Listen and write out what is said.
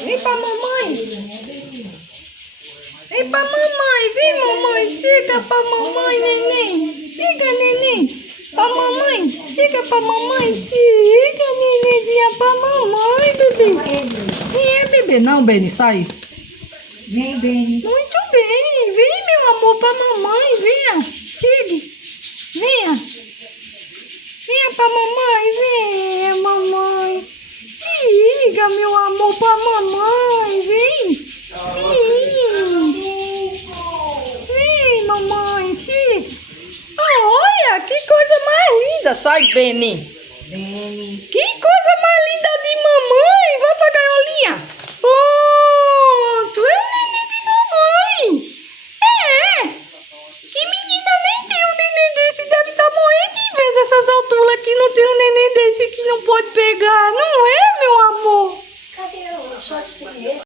Vem pra mamãe. Vem pra mamãe. Vem, mamãe. Chega pra mamãe, neném. Chega, neném. Pra mamãe. Chega pra mamãe. Chega, nenenzinha, pra mamãe, bebê. Quem é bebê? Não, Beni, sai. Vem, Beni. Muito bem. Vem, meu amor, pra mamãe. Venha. Chegue. Venha. Venha pra mamãe. Venha, mamãe. Siga, meu amor, pra mamãe. Vem. Sim. Vem, mamãe. Sim. Olha, que coisa mais linda. Sai, Beni. Beni. Que coisa mais linda de mamãe. Vai pra gaiolinha. Pronto. É o neném de mamãe. É. Que menina nem tem um neném desse. Deve estar morrendo de inveja essas alturas que não tem um neném desse que não pode pegar. Não é, meu amor? Cadê o short?